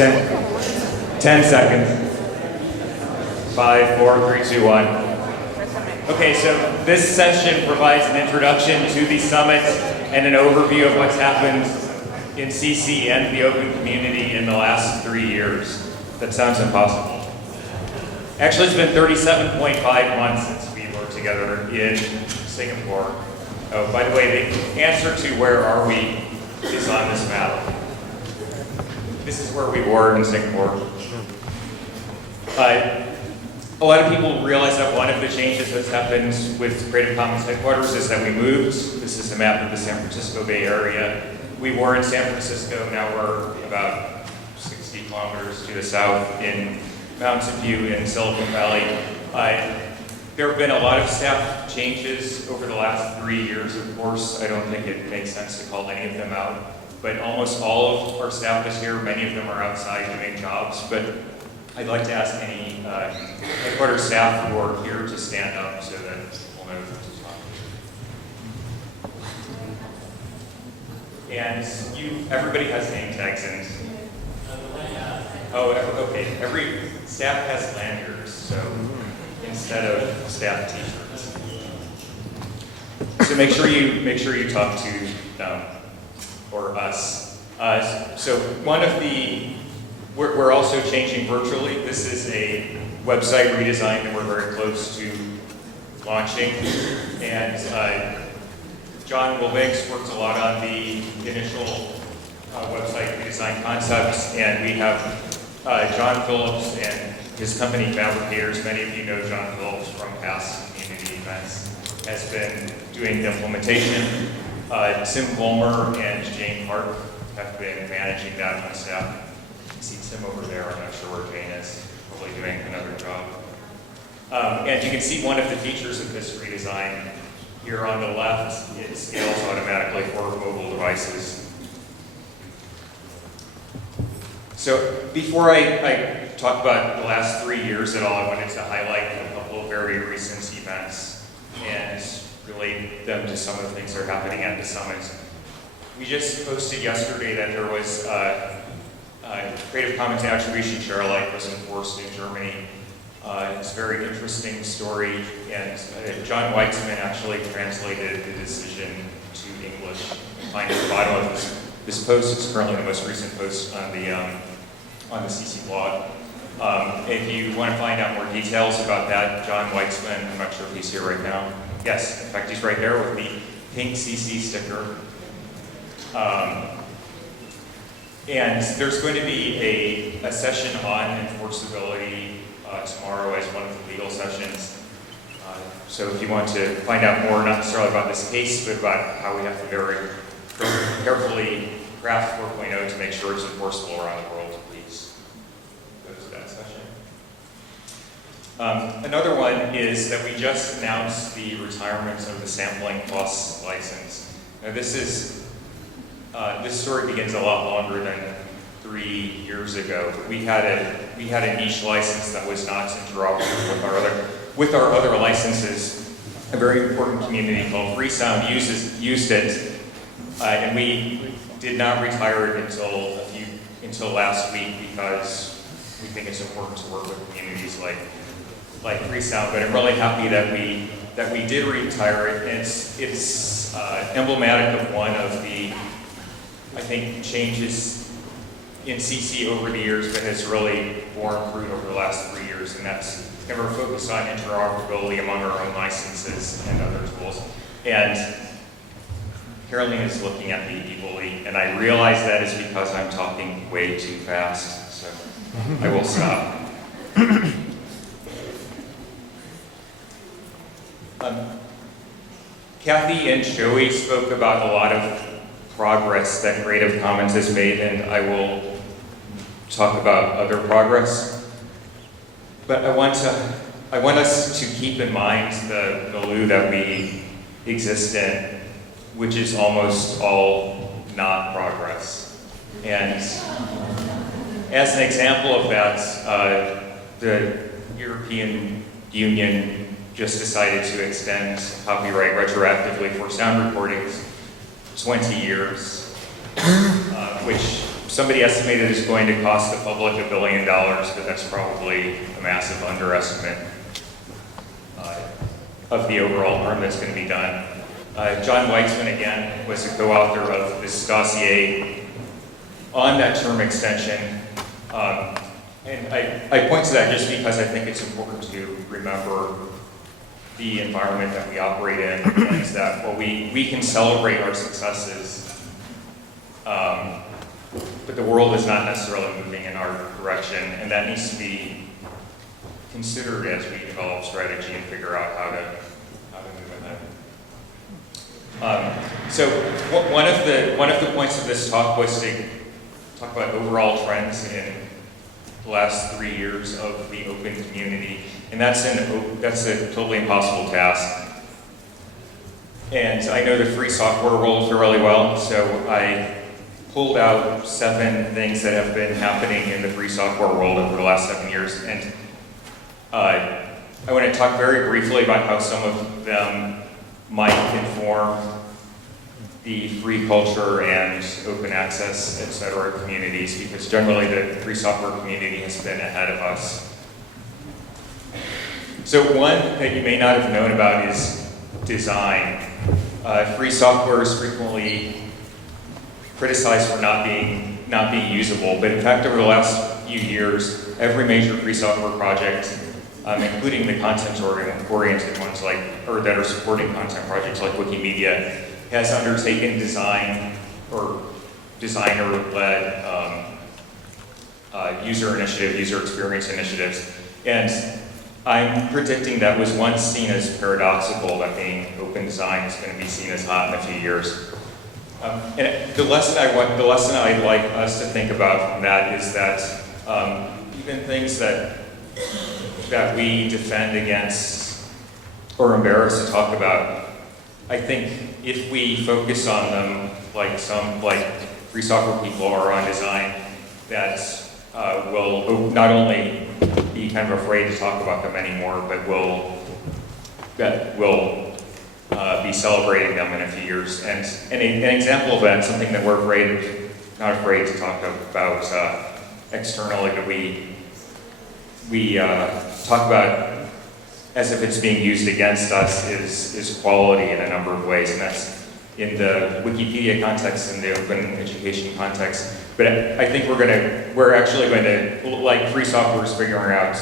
10 seconds. 5, 4, 3, 2, 1. Okay, so this session provides an introduction to the summit and an overview of what's happened in CC and the open community in the last 3 years. That sounds impossible. Actually, it's been 37.5 months since we were together in Singapore. Oh, by the way, the answer to where are we is on this map. This is where we were in Singapore. A lot of people realize that one of the changes that's happened with Creative Commons headquarters is that we moved. This is a map of the San Francisco Bay Area. We were in San Francisco, now we're about 60 kilometers to the south in Mountain View in Silicon Valley. There have been a lot of staff changes over the last 3 years, of course. I don't think it makes sense to call any of them out, but almost all of our staff is here. Many of them are outside doing jobs, but I'd like to ask any headquarters staff who are here to stand up so that we'll know who to talk to. And everybody has name tags and, okay, every staff has lanyards, so instead of staff t-shirts. So make sure you talk to them or us. So one of the We're also changing virtually. This is a website redesign that we're very close to launching. And John Wilbanks worked a lot on the initial website redesign concepts. And we have John Phillips and his company Fabricators. Many of you know John Phillips from past community events, has been doing the implementation. Tim Vollmer and Jane Hart have been managing that on staff. See Tim over there, I'm not sure where Jane is, probably doing another job. And you can see one of the features of this redesign here on the left. It scales automatically for mobile devices. So before I talk about the last 3 years at all, I wanted to highlight a couple of very recent events and relate them to some of the things that are happening at the summit. We just posted yesterday that there was Creative Commons Attribution Share Alike was enforced in Germany. It's a very interesting story, and John Weitzman actually translated the decision to English. You can find at the bottom of this post. It's currently the most recent post on the CC blog. If you want to find out more details about that, John Weitzman, I'm not sure if he's here right now. Yes, in fact, he's right there with the pink CC sticker. And there's going to be a session on enforceability tomorrow as one of the legal sessions. So if you want to find out more, not necessarily about this case, but about how we have to very carefully craft 4.0 to make sure it's enforceable around the world, please go to that session. Another one is that we just announced the retirement of the Sampling Plus license. Now this story begins a lot longer than 3 years ago. We had a niche license that was not interoperable with our other licenses. A very important community called Freesound used it, and we did not retire it until last week because we think it's important to work with communities like Freesound. But I'm really happy that we did retire it. And it's emblematic of one of the, I think, changes in CC over the years that has really borne fruit over the last 3 years, and that's never focused on interoperability among our own licenses and other tools. And Caroline is looking at me evilly, and I realize that is because I'm talking way too fast, so I will stop. Kathy and Joey spoke about a lot of progress that Creative Commons has made, and I will talk about other progress. But I want us to keep in mind the milieu that we exist in, which is almost all not progress. And as an example of that, the European Union just decided to extend copyright retroactively for sound recordings 20 years, which somebody estimated it's going to cost the public $1 billion, but that's probably a massive underestimate of the overall harm that's going to be done. John Weitzman, again, was a co-author of this dossier on that term extension. And I point to that just because I think it's important to remember the environment that we operate in, and that while we can celebrate our successes, but the world is not necessarily moving in our direction, and that needs to be considered as we develop strategy and figure out how to move ahead. So one of the points of this talk was to talk about overall trends in the last 3 years of the open community, and that's a totally impossible task. And I know the free software world fairly well, so I pulled out 7 things that have been happening in the free software world over the last 7 years, and I want to talk very briefly about how some of them might inform the free culture and open access, et cetera, communities, because generally the free software community has been ahead of us. So one that you may not have known about is design. Free software is frequently criticized for not being usable, but in fact over the last few years, every major free software project, including the content-oriented ones that are supporting content projects like Wikimedia, has undertaken design or designer-led user experience initiatives. And I'm predicting that was once seen as paradoxical, that being open design is going to be seen as hot in a few years. And the lesson I'd like us to think about from that is that even things that we defend against or embarrass to talk about, I think if we focus on them like free software people are on design, that will not only be kind of afraid to talk about them anymore, but will be celebrating them in a few years. And an example of that, something that we're not afraid to talk about externally, that we talk about as if it's being used against us, is quality in a number of ways, and that's in the Wikipedia context and the open education context. But I think we're actually going to, like free software is figuring out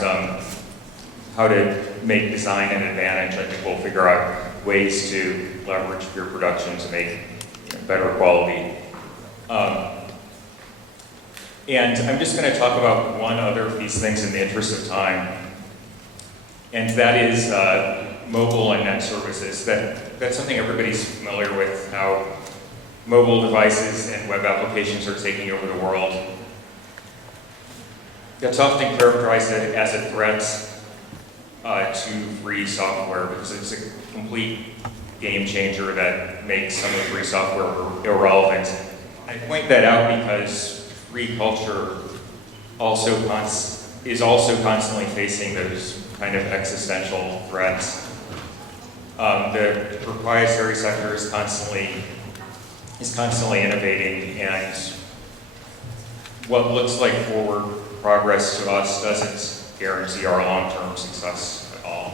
how to make design an advantage. I think we'll figure out ways to leverage peer production to make better quality. And I'm just going to talk about one other of these things in the interest of time, and that is mobile and net services. That's something everybody's familiar with, how mobile devices and web applications are taking over the world. That's often characterized as a threat to free software because it's a complete game changer that makes some of the free software irrelevant. I point that out because free culture is also constantly facing those kind of existential threats. The proprietary sector is constantly innovating, and what looks like forward progress to us doesn't guarantee our long-term success at all.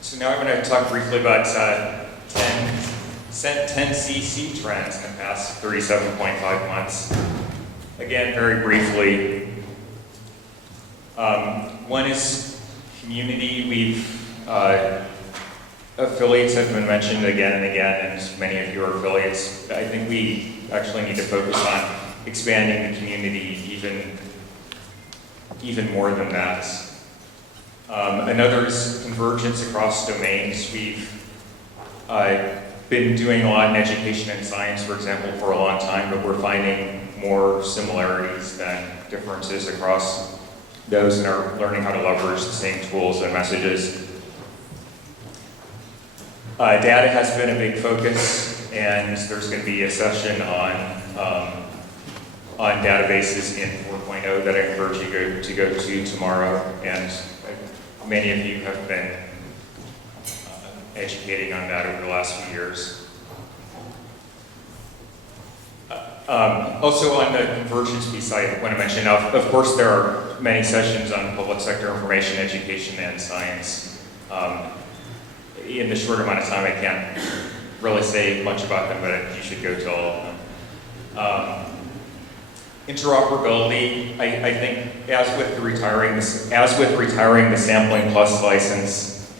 So now I'm going to talk briefly about 10 CC trends in the past 37.5 months. Again, very briefly. One is community. Affiliates have been mentioned again and again, and many of you are affiliates. I think we actually need to focus on expanding the community even more than that. Another is convergence across domains. We've been doing a lot in education and science, for example, for a long time, but we're finding more similarities than differences across those, and are learning how to leverage the same tools and messages. Data has been a big focus, and there's going to be a session on databases in 4.0 that I encourage you to go to tomorrow, and many of you have been educating on that over the last few years. Also on the convergence piece, I want to mention, of course, there are many sessions on public sector information, education, and science. In the short amount of time, I can't really say much about them, but you should go to all of them. Interoperability, I think, as with retiring the Sampling Plus license,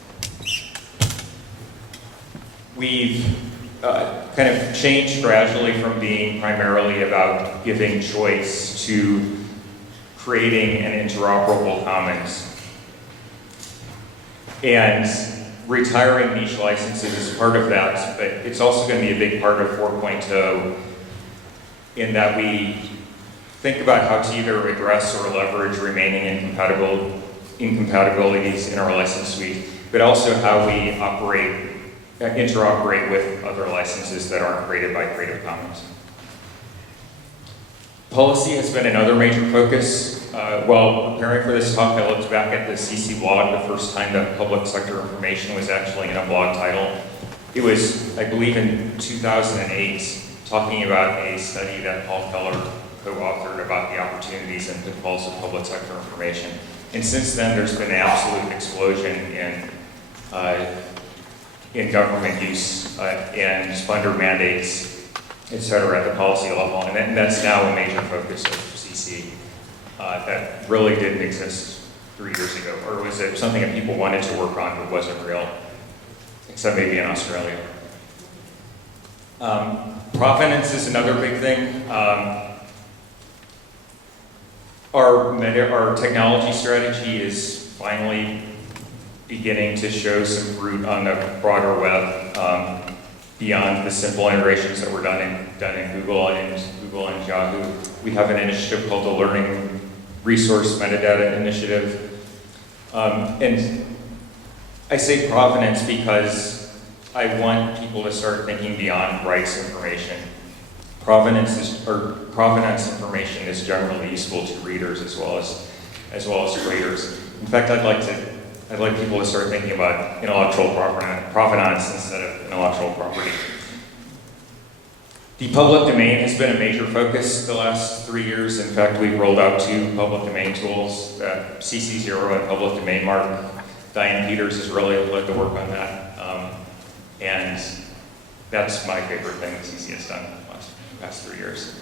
we've kind of changed gradually from being primarily about giving choice to creating an interoperable commons. And retiring niche licenses is part of that, but it's also going to be a big part of 4.0 in that we think about how to either address or leverage remaining incompatibilities in our license suite, but also how we interoperate with other licenses that aren't created by Creative Commons. Policy has been another major focus. While preparing for this talk, I looked back at the CC blog the first time that public sector information was actually in a blog title. It was, I believe, in 2008, talking about a study that Paul Keller co-authored about the opportunities and pitfalls of public sector information. And since then, there's been an absolute explosion in government use and funder mandates, et cetera, at the policy level. And that's now a major focus of CC that really didn't exist 3 years ago. Or was it something that people wanted to work on but wasn't real, except maybe in Australia. Provenance is another big thing. Our technology strategy is finally beginning to show some fruit on the broader web beyond the simple integrations that were done in Google and Yahoo. We have an initiative called the Learning Resource Metadata Initiative. And I say provenance because I want people to start thinking beyond rights information. Provenance information is generally useful to readers as well as creators. In fact, I'd like people to start thinking about intellectual provenance instead of intellectual property. The public domain has been a major focus the last 3 years. In fact, we've rolled out 2 public domain tools, CC0 and Public Domain Mark. Diane Peters has really led the work on that. And that's my favorite thing that CC has done the past 3 years.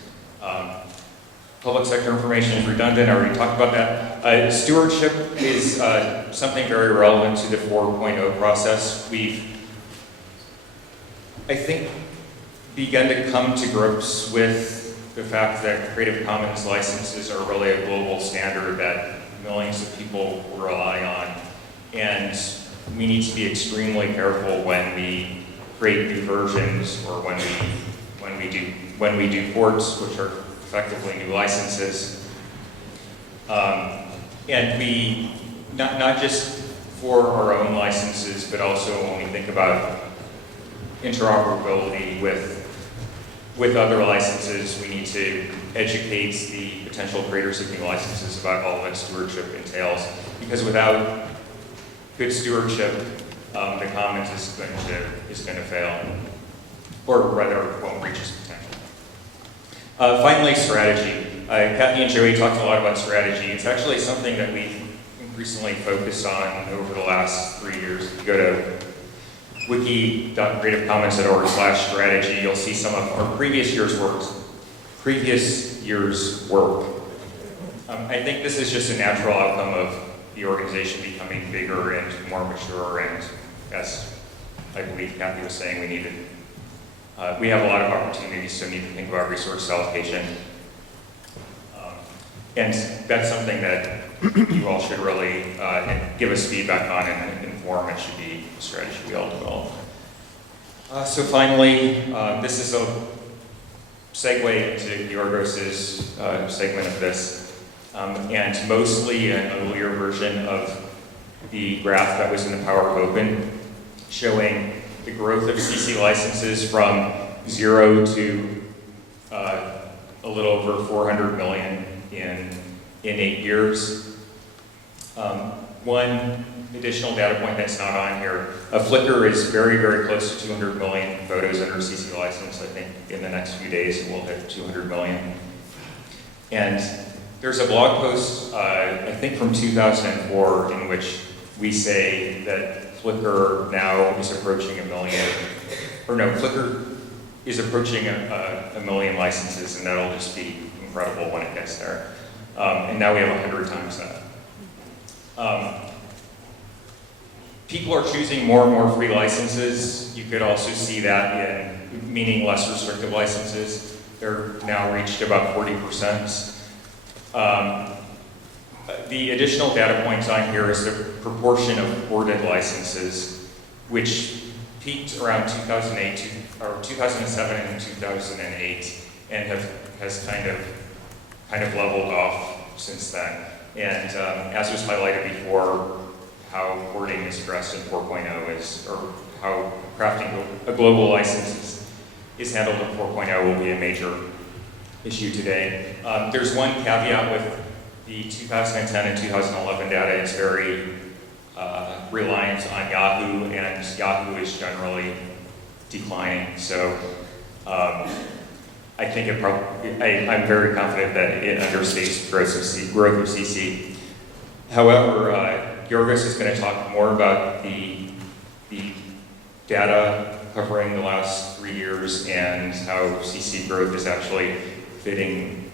Public sector information is redundant, I already talked about that. Stewardship is something very relevant to the 4.0 process. We've, I think, begun to come to grips with the fact that Creative Commons licenses are really a global standard that millions of people rely on. And we need to be extremely careful when we create new versions or when we do ports, which are effectively new licenses. And we, not just for our own licenses, but also when we think about interoperability with other licenses, we need to educate the potential creators of new licenses about all that stewardship entails. Because without good stewardship, the commons is going to fail, or rather, won't reach its potential. Finally, strategy. Kathy and Joey talked a lot about strategy. It's actually something that we've increasingly focused on over the last 3 years. If you go to wiki.creativecommons.org/strategy, you'll see some of our previous year's work. I think this is just a natural outcome of the organization becoming bigger and more mature, and as I believe Kathy was saying, we have a lot of opportunities, so we need to think about resource allocation. And that's something that you all should really give us feedback on and inform. It should be a strategy we all develop. So finally, this is a segue into Yorgos's segment of this, and mostly an earlier version of the graph that was in the Power of Open, showing the growth of CC licenses from 0 to a little over 400 million in 8 years. One additional data point that's not on here. Flickr is very, very close to 200 million photos under CC license. I think in the next few days it will hit 200 million. And there's a blog post, I think from 2004, in which we say that Flickr now is approaching a million, or no, Flickr is approaching a million licenses, and that'll just be incredible when it gets there. And now we have 100 times that. People are choosing more and more free licenses. You could also see that in meaning less restrictive licenses. They're now reached about 40%. The additional data points on here is the proportion of ported licenses, which peaked around 2008, or 2007 and 2008, and has kind of leveled off since then. And as was highlighted before, how porting is addressed in 4.0 is, or how crafting a global license is handled in 4.0 will be a major issue today. There's one caveat with the 2010 and 2011 data. It's very reliant on Yahoo, and Yahoo is generally declining. So I think I'm very confident that it understates growth of CC. However, Yorgos is going to talk more about the data covering the last 3 years and how CC growth is actually fitting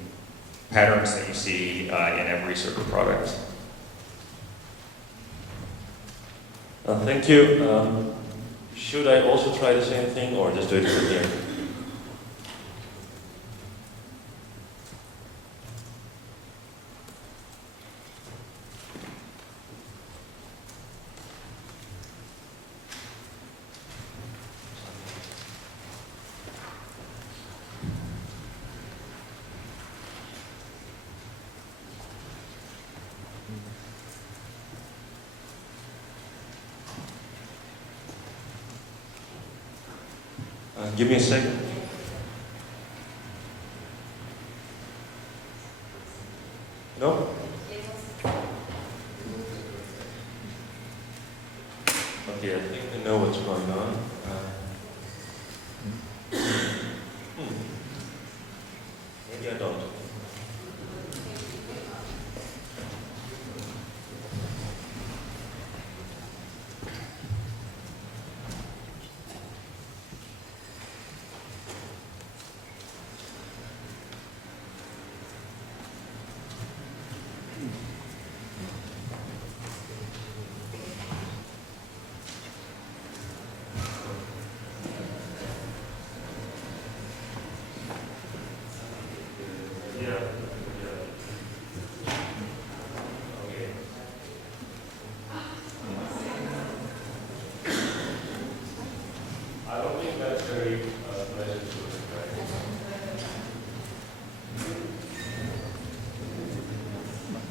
patterns that you see in every server product. Thank you. Should I also try the same thing, or just do it from here? Give me a second. No? Okay, I think I know what's going on. Maybe I don't.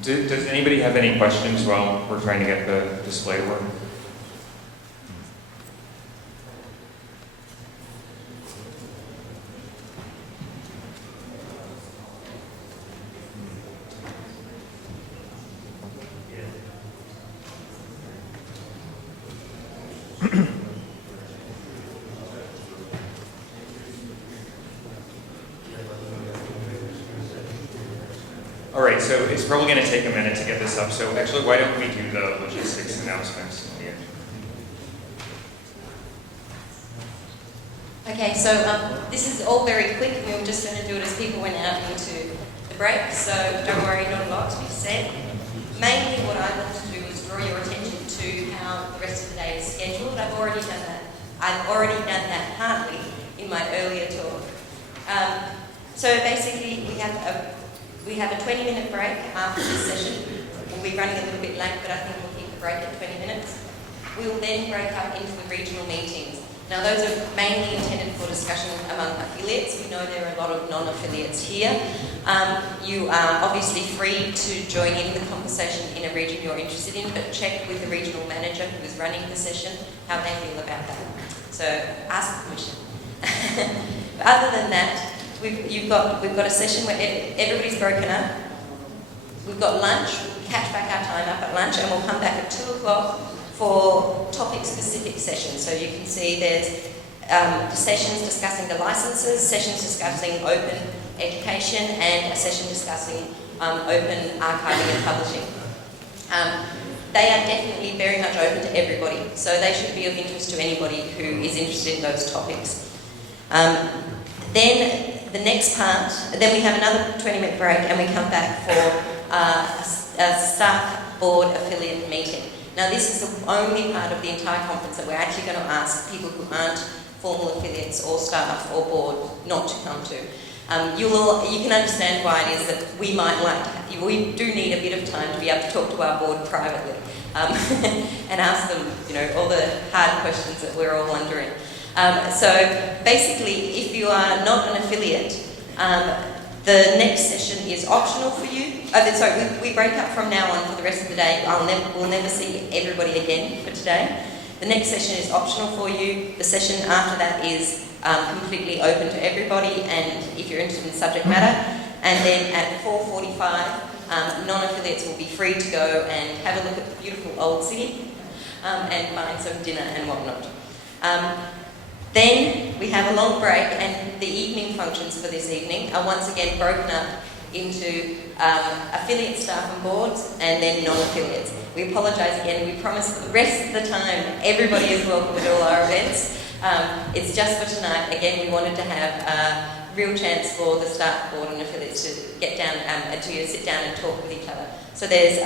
Does anybody have any questions while we're trying to get the display to work? All right, so it's probably going to take a minute to get this up. So actually, why don't we do the logistics announcements at the end? Okay, so this is all very quick. We were just going to do it as people went out into the break. So don't worry, not a lot to be said. Mainly what I want to do is draw your attention to how the rest of the day is scheduled. I've already done that partly in my earlier talk. So basically, we have a 20-minute break after this session. We'll be running a little bit late, but I think we'll keep the break at 20 minutes. We will then break up into the regional meetings. Now, those are mainly intended for discussion among affiliates. We know there are a lot of non-affiliates here. You are obviously free to join in the conversation in a region you're interested in, but check with the regional manager who is running the session how they feel about that. So ask permission. Other than that, we've got a session where everybody's broken up. We've got lunch, we'll catch back our time up at lunch, and we'll come back at 2 o'clock for topic-specific sessions. So you can see there's sessions discussing the licenses, sessions discussing open education, and a session discussing open archiving and publishing. They are definitely very much open to everybody, so they should be of interest to anybody who is interested in those topics. Then the next part, then we have another 20-minute break and we come back for a staff board affiliate meeting. Now this is the only part of the entire conference that we're actually going to ask people who aren't formal affiliates or staff or board not to come to. You can understand why it is that we might we do need a bit of time to be able to talk to our board privately and ask them, all the hard questions that we're all wondering. So basically, if you are not an affiliate, the next session is optional for you. We break up from now on for the rest of the day. We'll never see everybody again for today. The next session is optional for you. The session after that is completely open to everybody, and if you're interested in subject matter. And then at 4:45, non-affiliates will be free to go and have a look at the beautiful old city and find some dinner and whatnot. Then we have a long break, and the evening functions for this evening are once again broken up into affiliate staff and boards, and then non-affiliates. We apologise again. We promise for the rest of the time everybody is welcome at all our events. It's just for tonight. Again, we wanted to have a real chance for the staff, board and affiliates to get down, to sit down and talk with each other. So there's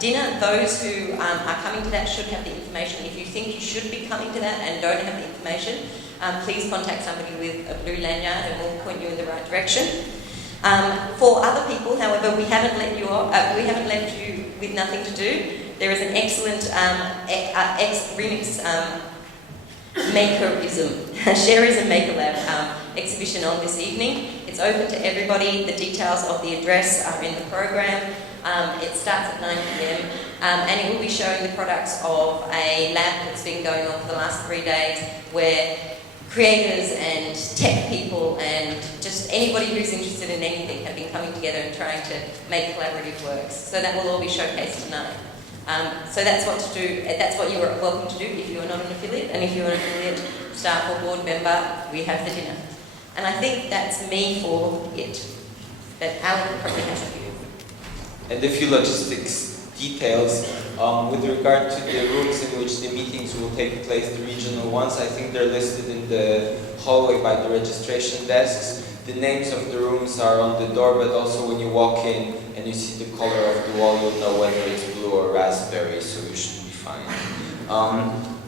dinner. Those who are coming to that should have the information. If you think you should be coming to that and don't have the information, please contact somebody with a blue lanyard and we'll point you in the right direction. For other people, however, we haven't left you with nothing to do. There is an excellent remix Makerism, Shareism Maker Lab exhibition on this evening. It's open to everybody. The details of the address are in the program. It starts at 9 p.m. And it will be showing the products of a lab that's been going on for the last 3 days, where creators and tech people and just anybody who's interested in anything have been coming together and trying to make collaborative works. So that will all be showcased tonight. So that's what to do. That's what you are welcome to do if you are not an affiliate, and if you are an affiliate, staff or board member, we have the dinner. And I think that's me for it. But Alan probably has a few. And a few logistics details with regard to the rooms in which the meetings will take place, the regional ones. I think they're listed in the hallway by the registration desks. The names of the rooms are on the door, but also when you walk in and you see the color of the wall, you'll know whether it's blue or raspberry, so you should be fine.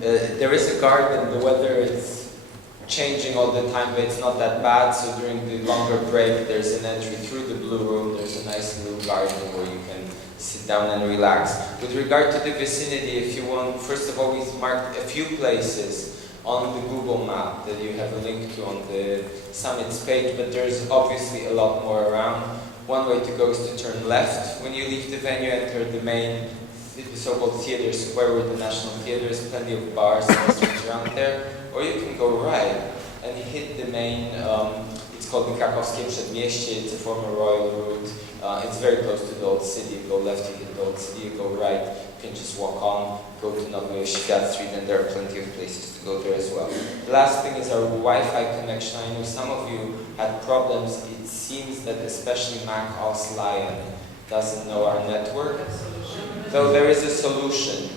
There is a garden. The weather is changing all the time, but it's not that bad, so during the longer break, there's an entry through the blue room. There's a nice little garden where you can sit down and relax. With regard to the vicinity, if you want, first of all, we've marked a few places on the Google map that you have a link to on the summits page, but there's obviously a lot more around. One way to go is to turn left. When you leave the venue, enter the main, the so-called theater square where the National Theatre is, plenty of bars and restaurants around there. Or you can go right and hit the main, it's called the Krakowskie Przedmieście, it's a former royal route. It's very close to the old city. You go left, you hit the old city, you go right, you can just walk on, go to Nowy Świat Street, and there are plenty of places to go there as well. The last thing is our Wi-Fi connection. I know some of you had problems. It seems that especially Mac OS Lion doesn't know our network. So there is a solution.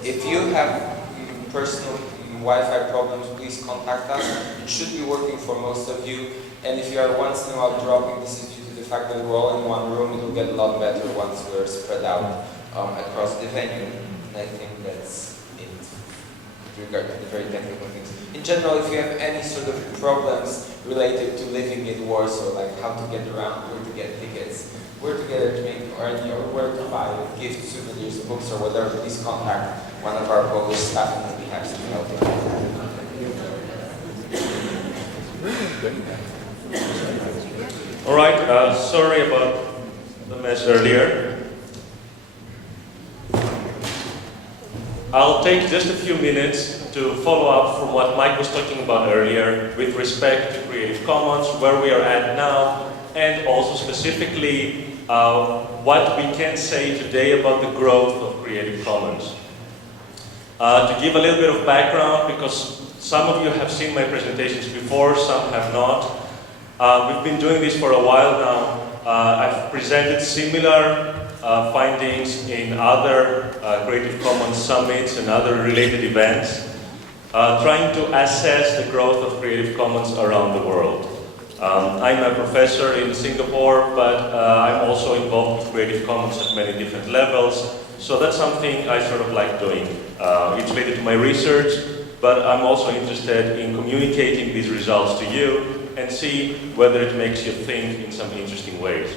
If you have personal Wi-Fi problems, please contact us. It should be working for most of you. And if you are once in a while dropping, this is due to the fact that we're all in one room. It will get a lot better once we're spread out across the venue. And I think that's it with regard to the very technical things. In general, if you have any sort of problems related to living in Warsaw, like how to get around, where to get tickets, where to get a drink, or where to buy gifts, souvenirs, books, or whatever, please contact one of our Polish staff and we'll be happy to help you. All right, sorry about the mess earlier. I'll take just a few minutes to to follow up from what Mike was talking about earlier with respect to Creative Commons, where we are at now, and also specifically what we can say today about the growth of Creative Commons. To give a little bit of background, because some of you have seen my presentations before, some have not. We've been doing this for a while now. I've presented similar findings in other Creative Commons summits and other related events, trying to assess the growth of Creative Commons around the world. I'm a professor in Singapore, but I'm also involved with Creative Commons at many different levels, so that's something I sort of like doing. It's related to my research, but I'm also interested in communicating these results to you and see whether it makes you think in some interesting ways.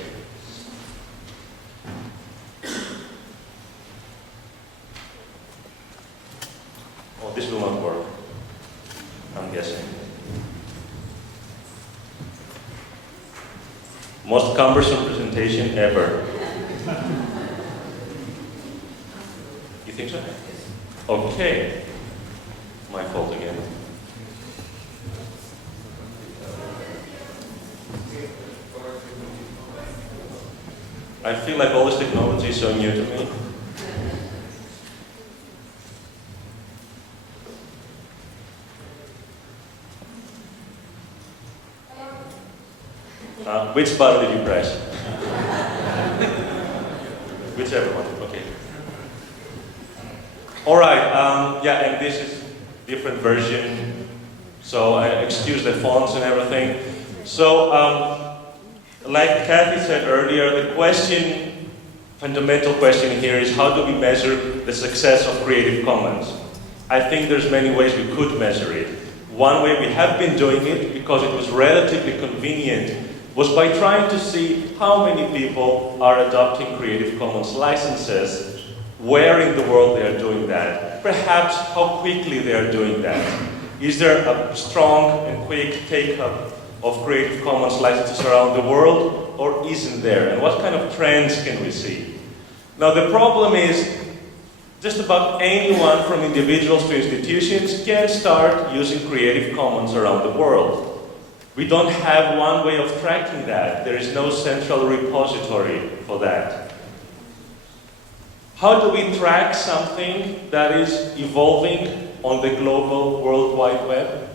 Oh, this will not work, I'm guessing. Most cumbersome presentation ever. You think so? Okay. My fault again. I feel like all this technology is so new to me. Which button did you press? Whichever one, okay. Alright, yeah, and this is different version, so I excuse the fonts and everything. So, like Kathy said earlier, the question, fundamental question here is how do we measure the success of Creative Commons? I think there's many ways we could measure it. One way we have been doing it, because it was relatively convenient, was by trying to see how many people are adopting Creative Commons licenses, where in the world they are doing that, perhaps how quickly they are doing that. Is there a strong and quick take-up of Creative Commons licenses around the world, or isn't there? And what kind of trends can we see? Now the problem is, just about anyone from individuals to institutions can start using Creative Commons around the world. We don't have one way of tracking that. There is no central repository for that. How do we track something that is evolving on the global World Wide Web?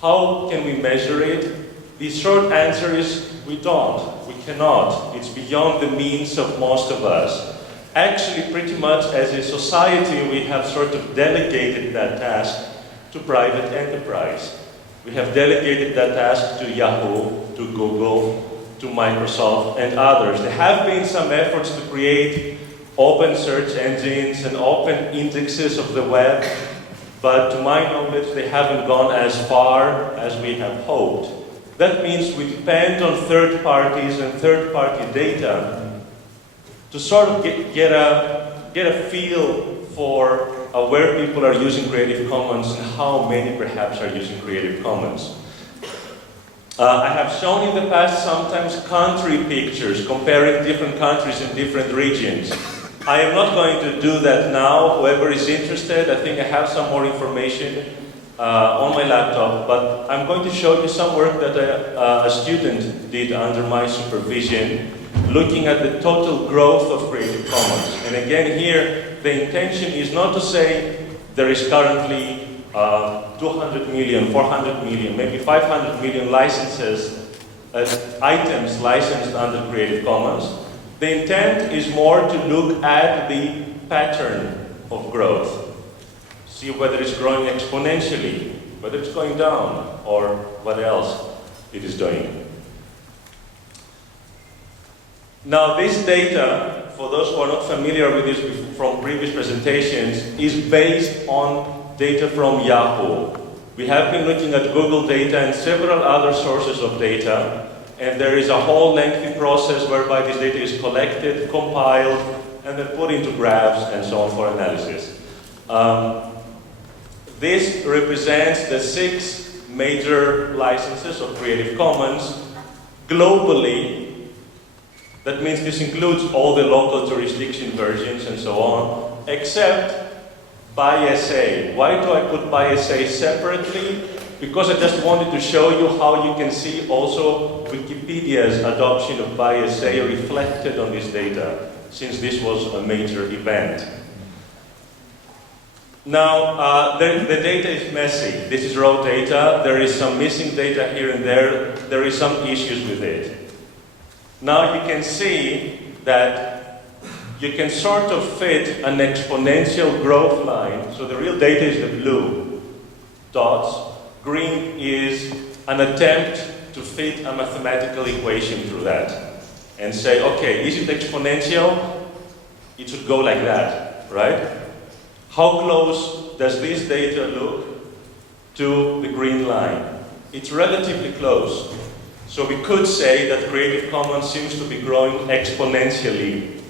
How can we measure it? The short answer is we don't. We cannot. It's beyond the means of most of us. Actually, pretty much as a society, we have sort of delegated that task to private enterprise. We have delegated that task to Yahoo, to Google, to Microsoft, and others. There have been some efforts to create open search engines and open indexes of the web, but to my knowledge, they haven't gone as far as we have hoped. That means we depend on third parties and third-party data to sort of get a feel for where people are using Creative Commons and how many perhaps are using Creative Commons. I have shown in the past sometimes country pictures, comparing different countries in different regions. I am not going to do that now. Whoever is interested, I think I have some more information on my laptop, but I'm going to show you some work that a student did under my supervision, looking at the total growth of Creative Commons. And again here, the intention is not to say there is currently 200 million, 400 million, maybe 500 million licenses, items licensed under Creative Commons. The intent is more to look at the pattern of growth. See whether it's growing exponentially, whether it's going down, or what else it is doing. Now this data, for those who are not familiar with this from previous presentations, is based on data from Yahoo. We have been looking at Google data and several other sources of data, and there is a whole lengthy process whereby this data is collected, compiled, and then put into graphs and so on for analysis. This represents the 6 major licenses of Creative Commons globally. That means this includes all the local jurisdiction versions and so on, except BySA. Why do I put BySA separately? Because I just wanted to show you how you can see also Wikipedia's adoption of BySA reflected on this data, since this was a major event. Now, the data is messy. This is raw data. There is some missing data here and there. There is some issues with it. Now you can see that you can sort of fit an exponential growth line. So the real data is the blue dots. Green is an attempt to fit a mathematical equation through that and say, okay, is it exponential? It should go like that, right? How close does this data look to the green line? It's relatively close. So we could say that Creative Commons seems to be growing exponentially,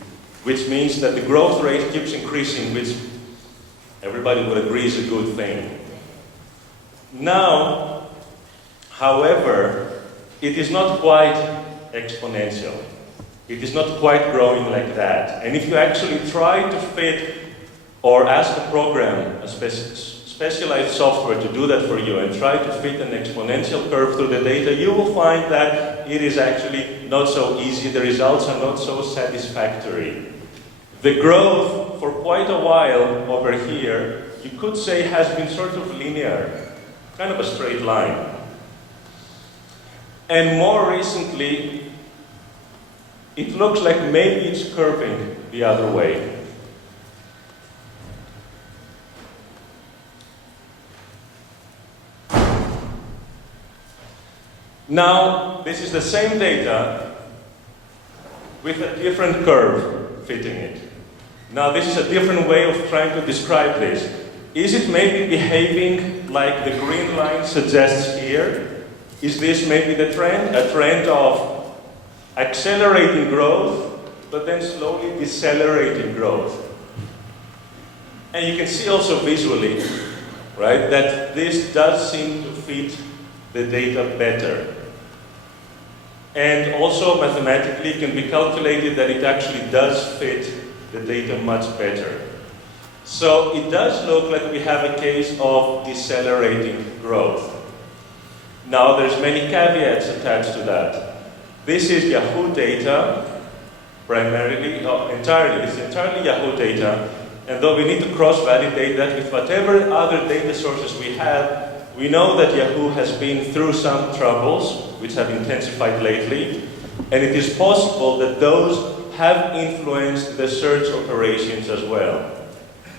which means that the growth rate keeps increasing, which everybody would agree is a good thing. Now, however, it is not quite exponential. It is not quite growing like that. And if you actually try to fit or ask a program, a specialized software to do that for you and try to fit an exponential curve through the data, you will find that it is actually not so easy. The results are not so satisfactory. The growth for quite a while over here, you could say, has been sort of linear, kind of a straight line. And more recently, it looks like maybe it's curving the other way. Now, this is the same data with a different curve fitting it. Now, this is a different way of trying to describe this. Is it maybe behaving like the green line suggests here? Is this maybe the trend? A trend of accelerating growth, but then slowly decelerating growth. And you can see also visually, right, that this does seem to fit the data better. And also mathematically it can be calculated that it actually does fit the data much better. So it does look like we have a case of decelerating growth. Now there's many caveats attached to that. This is Yahoo data, primarily, entirely, this is entirely Yahoo data, and though we need to cross-validate that with whatever other data sources we have, we know that Yahoo has been through some troubles, which have intensified lately, and it is possible that those have influenced the search operations as well.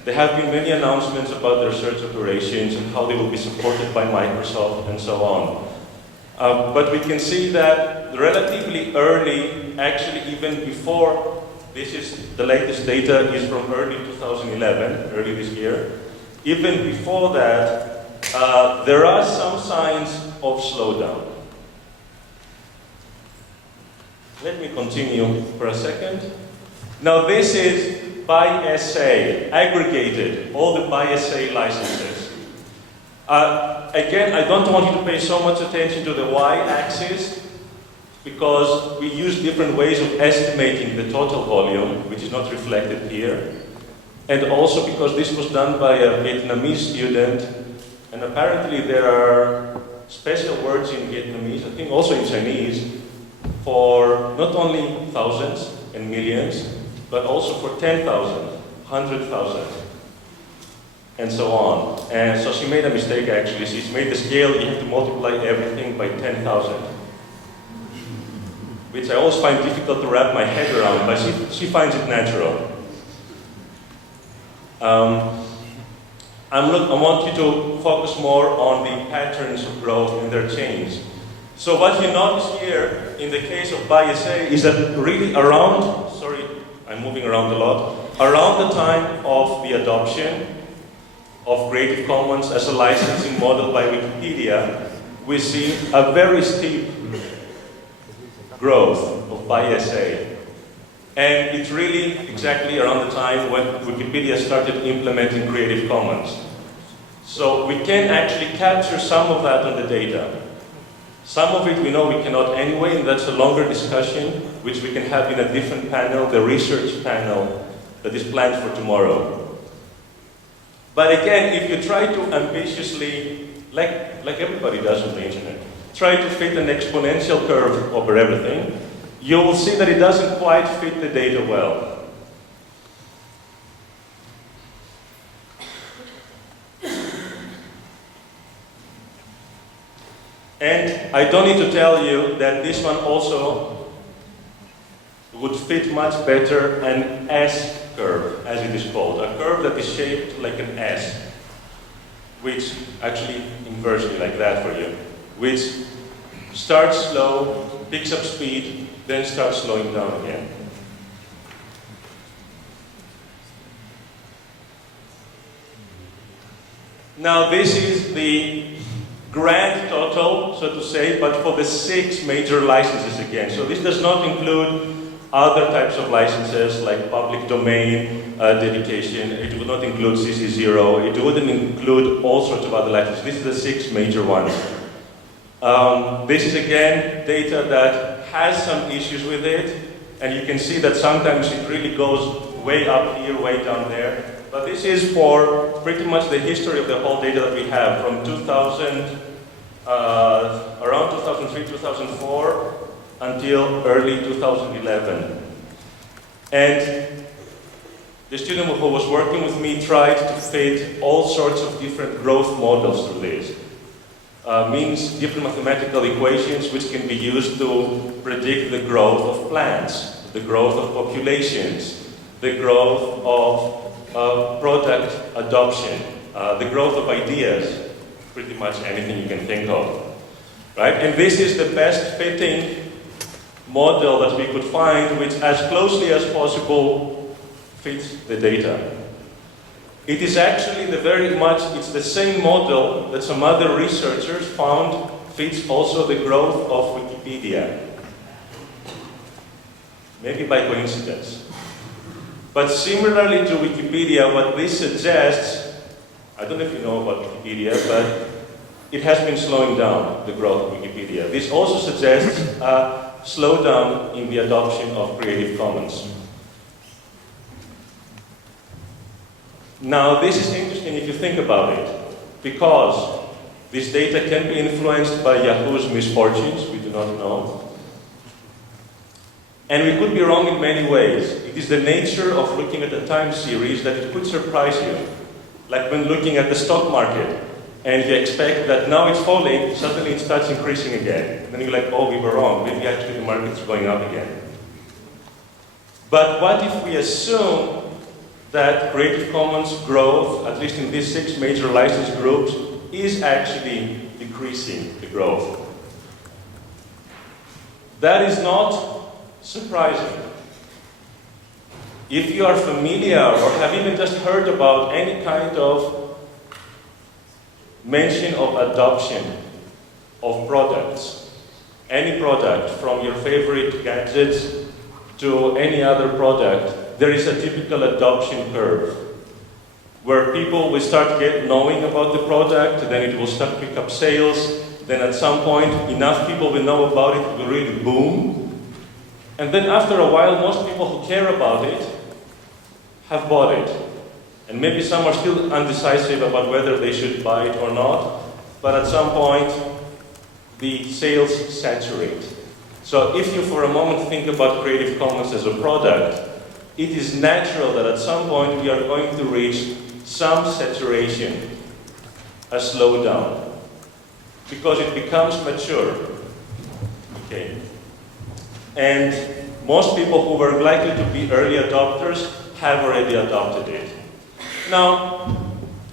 There have been many announcements about their search operations and how they will be supported by Microsoft and so on. But we can see that relatively early, actually even before, the latest data is from early 2011, early this year. Even before that, there are some signs of slowdown. Let me continue for a second. Now this is BySA, aggregated, all the BySA licenses. Again, I don't want you to pay so much attention to the y-axis because we use different ways of estimating the total volume, which is not reflected here. And also because this was done by a Vietnamese student, and apparently there are special words in Vietnamese, I think also in Chinese, for not only thousands and millions, but also for 10,000, 100,000, and so on. And so she made a mistake actually. She's made the scale, you have to multiply everything by 10,000. Which I always find difficult to wrap my head around, but she finds it natural. I want you to focus more on the patterns of growth and their change. So what you notice here in the case of BySA is that really around, sorry, I'm moving around a lot, around the time of the adoption of Creative Commons as a licensing model by Wikipedia, we see a very steep growth of BySA. And it's really exactly around the time when Wikipedia started implementing Creative Commons. So we can actually capture some of that on the data. Some of it we know we cannot anyway, and that's a longer discussion, which we can have in a different panel, the research panel, that is planned for tomorrow. But again, if you try to ambitiously, like everybody does on the internet, try to fit an exponential curve over everything, you will see that it doesn't quite fit the data well. And I don't need to tell you that this one also would fit much better an S curve, as it is called. A curve that is shaped like an S, which actually inversely like that for you, which starts slow, picks up speed, then starts slowing down again. Now this is the grand total, so to say, but for the 6 major licenses again. So this does not include other types of licenses like public domain dedication. It would not include CC0. It wouldn't include all sorts of other licenses. This is the 6 major ones. This is again data that has some issues with it, and you can see that sometimes it really goes way up here, way down there. But this is for pretty much the history of the whole data that we have from 2000, around 2003, 2004 until early 2011. And the student who was working with me tried to fit all sorts of different growth models through this. Means different mathematical equations which can be used to predict the growth of plants, the growth of populations, the growth of product adoption, the growth of ideas, pretty much anything you can think of, right? And this is the best fitting model that we could find, which as closely as possible fits the data. It is actually it's the same model that some other researchers found fits also the growth of Wikipedia. Maybe by coincidence. But similarly to Wikipedia, what this suggests, I don't know if you know about Wikipedia, but it has been slowing down the growth of Wikipedia. This also suggests a slowdown in the adoption of Creative Commons. Now, this is interesting if you think about it, because this data can be influenced by Yahoo's misfortunes, we do not know. And we could be wrong in many ways. It is the nature of looking at a time series that it could surprise you. Like when looking at the stock market, and you expect that now it's falling, suddenly it starts increasing again. And then you're like, oh, we were wrong, maybe actually the market's going up again. But what if we assume that Creative Commons growth, at least in these 6 major license groups, is actually decreasing the growth? That is not surprising. If you are familiar or have even just heard about any kind of mention of adoption of products, any product from your favorite gadgets to any other product, there is a typical adoption curve where people will start knowing about the product, then it will start to pick up sales, then at some point enough people will know about it, it will really boom. And then after a while, most people who care about it have bought it. And maybe some are still undecisive about whether they should buy it or not, but at some point, the sales saturate. So if you for a moment think about Creative Commons as a product, it is natural that at some point we are going to reach some saturation, a slowdown, because it becomes mature. Okay. And most people who were likely to be early adopters have already adopted it. Now,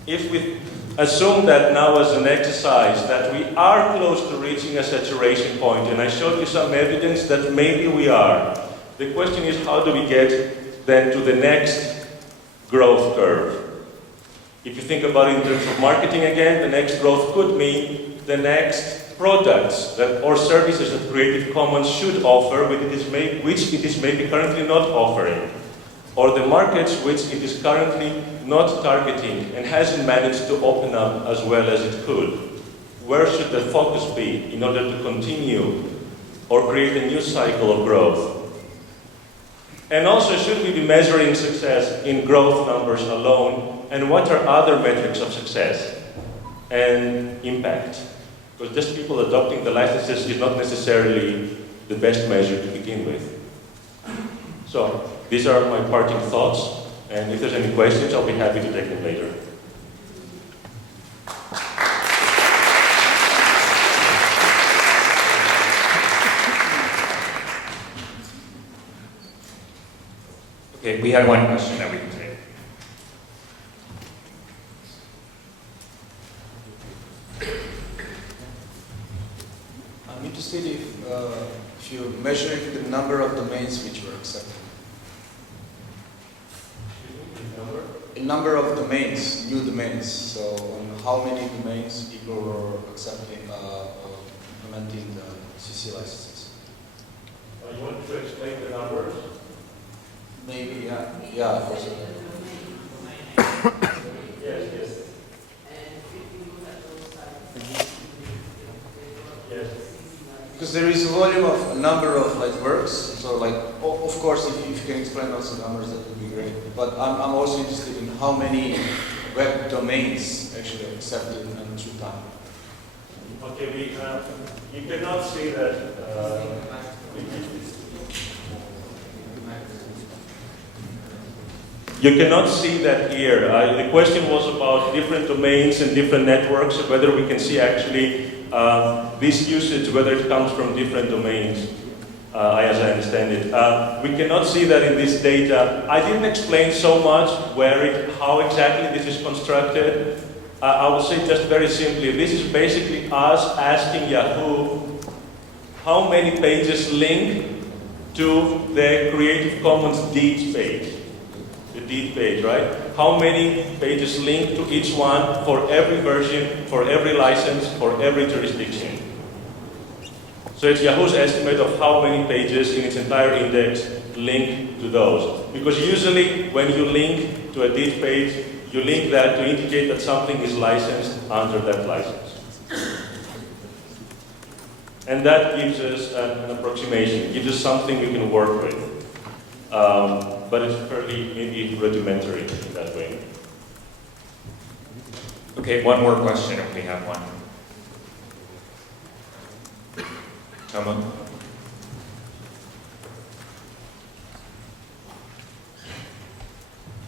if we assume that now as an exercise that we are close to reaching a saturation point, and I showed you some evidence that maybe we are, the question is how do we get then to the next growth curve? If you think about it in terms of marketing again, the next growth could mean the next products or services that Creative Commons should offer, which it is maybe currently not offering, or the markets which it is currently not targeting and hasn't managed to open up as well as it could. Where should the focus be in order to continue or create a new cycle of growth? And also, should we be measuring success in growth numbers alone and what are other metrics of success and impact. Because just people adopting the licenses is not necessarily the best measure to begin with. So, these are my parting thoughts, and if there's any questions, I'll be happy to take them later. Okay, we have one question that we can take. I'm interested if you're measuring the number of domains which were accepted. A number of domains, new domains. So, how many domains people were accepting, implementing the CC licenses? You want to explain the numbers? Maybe, yeah, of course. Yes, yes. Yes. Because there is a volume of a number of works. So of course, if you can explain also the numbers, that would be great. But I'm also interested in how many web domains actually are accepted and through time. Okay, you cannot see that. You cannot see that here. The question was about different domains and different networks, whether we can see actually this usage, whether it comes from different domains, as I understand it. We cannot see that in this data. I didn't explain so much how exactly this is constructed. I will say just very simply, this is basically us asking Yahoo how many pages link to the Creative Commons deeds page. The deed page, right? How many pages link to each one for every version, for every license, for every jurisdiction. So it's Yahoo's estimate of how many pages in its entire index link to those. Because usually when you link to a deed page, you link that to indicate that something is licensed under that license. And that gives us an approximation, gives us something we can work with. But it's fairly maybe rudimentary in that way. Okay, one more question if we have one. Toma?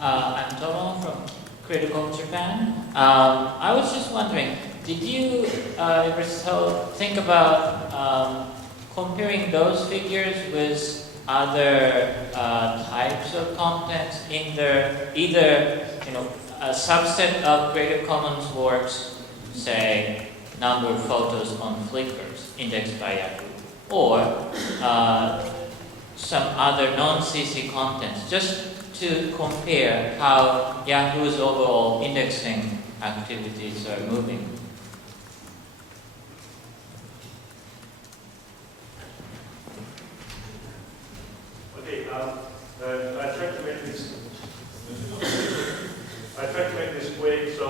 I'm Tomo from Critical Japan. I was just wondering, did you ever think about comparing those figures with other types of contents in either a subset of Creative Commons works, say number of photos on Flickr indexed by Yahoo, or some other non-CC contents, just to compare how Yahoo's overall indexing activities are moving. Okay, I try to make this quick. So,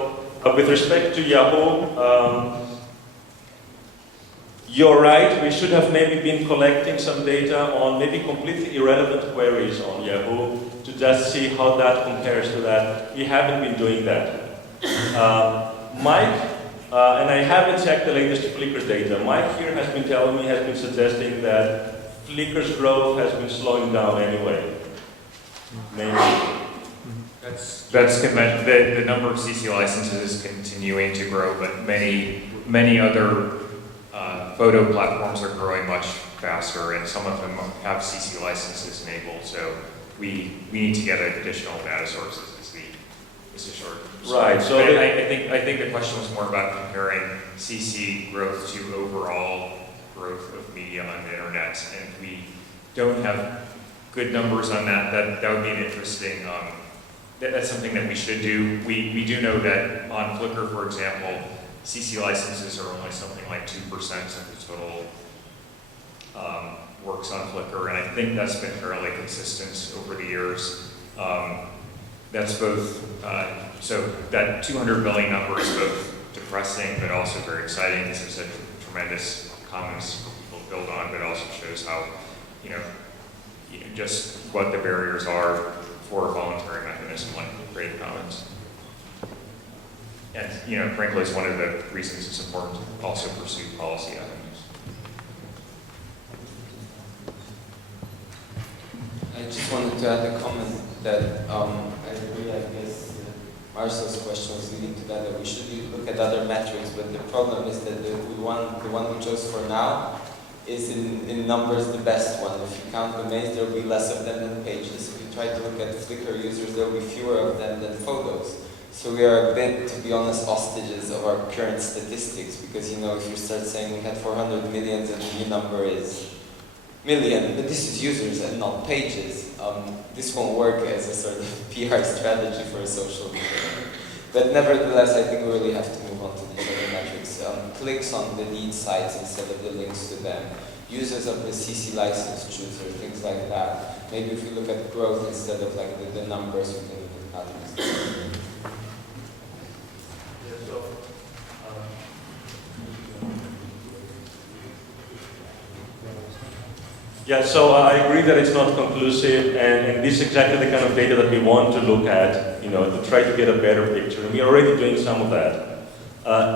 with respect to Yahoo, you're right. We should have maybe been collecting some data on maybe completely irrelevant queries on Yahoo to just see how that compares to that. We haven't been doing that. Mike, and I haven't checked the latest Flickr data. Mike here has been suggesting that Flickr's growth has been slowing down anyway. Maybe. The number of CC licenses is continuing to grow, but many other photo platforms are growing much faster, and some of them have CC licenses enabled. So we need to get additional data sources. Is the short. Right. So I think the question was more about comparing CC growth to overall growth of media on the internet, and we don't have good numbers on that. That would be an interesting. That's something that we should do. We do know that on Flickr, for example, CC licenses are only something like 2% of the total works on Flickr, and I think that's been fairly consistent over the years. That's both, so that 200 million number is both depressing but also very exciting. This is a tremendous commons for people to build on, but also shows how, just what the barriers are for a voluntary mechanism like Creative Commons. And, you know, frankly, it's one of the reasons it's important to also pursue policy avenues. I just wanted to add a comment that I agree, I guess Marcel's question was leading to that we should look at other metrics, but the problem is that the one we chose for now is in numbers the best one. If you count domains, there will be less of them than pages. If you try to look at Flickr users, there will be fewer of them than photos. So we are a bit, to be honest, hostages of our current statistics, because you know, if you start saying we had 400 million and the new number is million, but this is users and not pages, this won't work as a sort of PR strategy for a social media. But nevertheless, I think we really have to move on to these other metrics. Clicks on the lead sites instead of the links to them. Users of the CC license chooser, things like that. Maybe if we look at growth instead of like the numbers, we can look at patterns. Yeah, so I agree that it's not conclusive, and this is exactly the kind of data that we want to look at, you know, to try to get a better picture. And we're already doing some of that.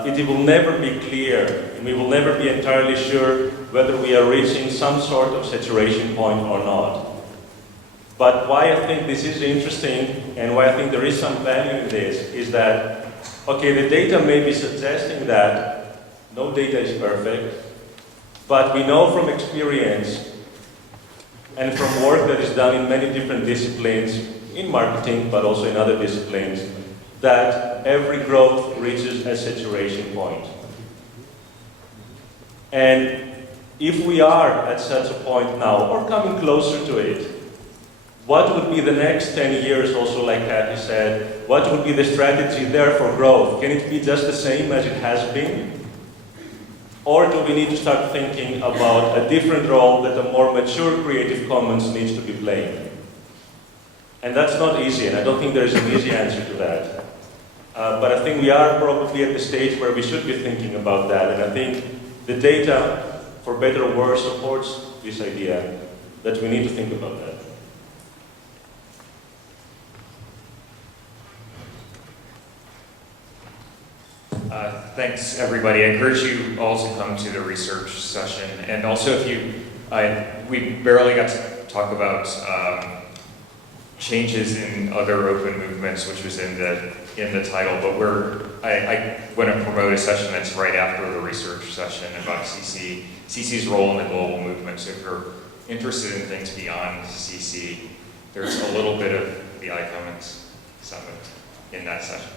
It will never be clear, and we will never be entirely sure whether we are reaching some sort of saturation point or not. But why I think this is interesting, and why I think there is some value in this, is that, okay, the data may be suggesting that no data is perfect, but we know from experience and from work that is done in many different disciplines, in marketing, but also in other disciplines, that every growth reaches a saturation point. And if we are at such a point now, or coming closer to it, what would be the next 10 years, also like Kathy said, what would be the strategy there for growth? Can it be just the same as it has been? Or do we need to start thinking about a different role that a more mature Creative Commons needs to be playing? And that's not easy, and I don't think there's an easy answer to that. But I think we are probably at the stage where we should be thinking about that, and I think the data, for better or worse, supports this idea that we need to think about that. Thanks, everybody. I encourage you all to come to the research session. And also, if you, we barely got to talk about changes in other open movements, which was in the title. But I want to promote a session that's right after the research session about CC's role in the global movement. So if you're interested in things beyond CC, there's a little bit of the iCommons Summit in that session.